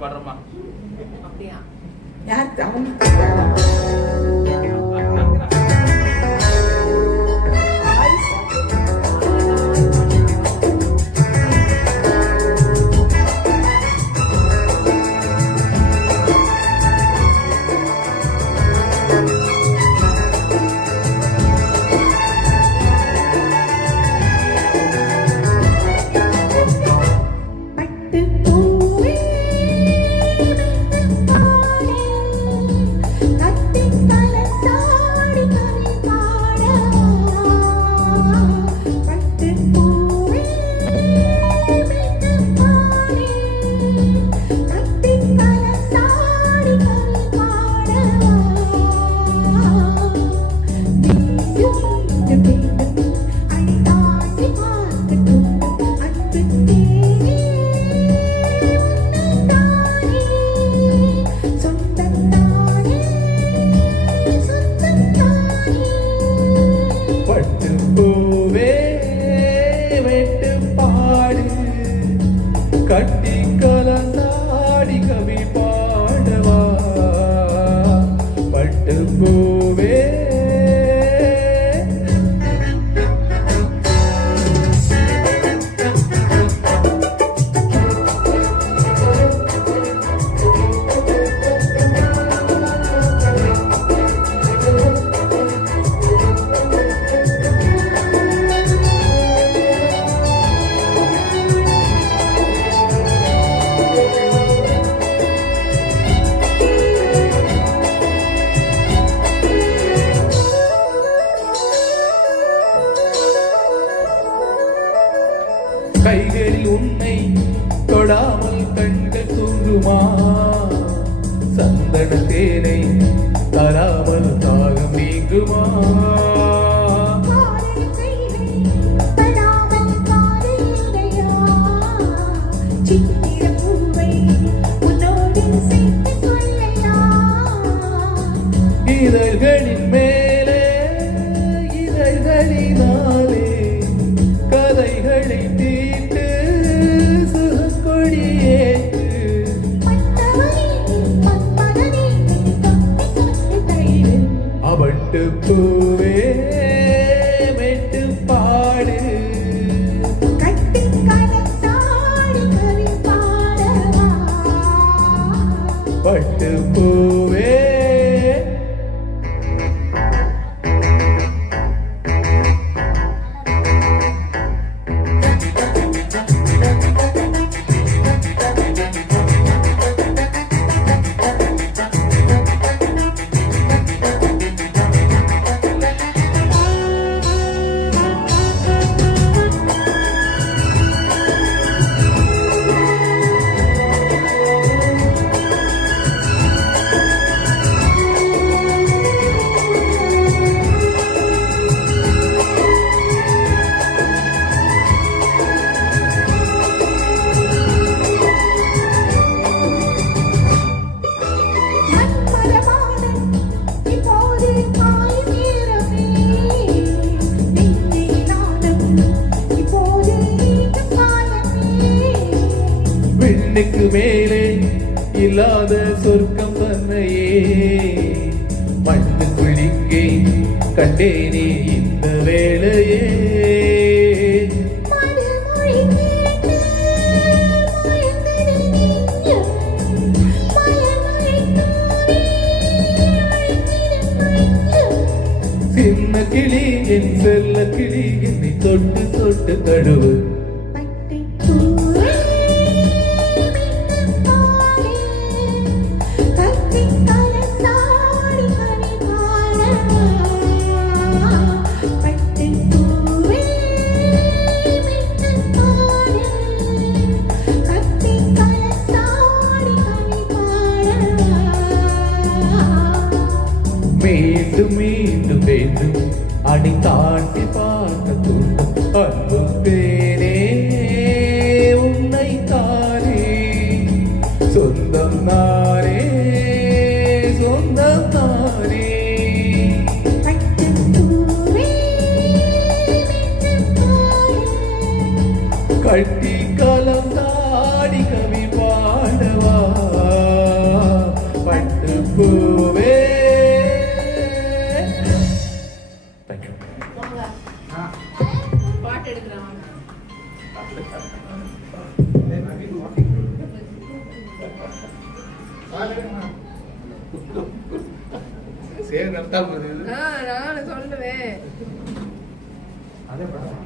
பாடுறோமா? அப்படியா? யார் அவங்க கட்டி கலந்தாடி கவி பாடவா பட்டு பூவே கைகளில் உன்னை தொடாமல் கண்கள் தூங்குமா சந்தன தேனை தராமல் தாகம் நீங்குமா இதழ்களின் மேலே இதழ்களினாலே கதைகளை தீட்டு சுகக்கொடியேற்று அவட்டு பூவே மெட்டு பாடு பட்டு பூவே விண்ணுக்கு மேலே இல்லாத சொர்க்கம் தன்னையே மண்ணுக்குள் இங்கே கண்டேனே இந்த வேளையே சின்ன கிளி என் செல்ல கிளி என்னை தொட்டு தொட்டு தழுவு மீண்டும் மீண்டும் வேண்டும் அடி தாண்டி பார்க்க தூண்டும் அன்பு தேனே உன்னை தானே சொந்தம் நானே சொந்தம் நானே கட்டி கலந்தாடி கவி பாடவா பூவே. தேங்க்யூ. பாட்டு எடுக்கிறான். சரி நடத்தா போகுது. நான் சொல்லுவேன்.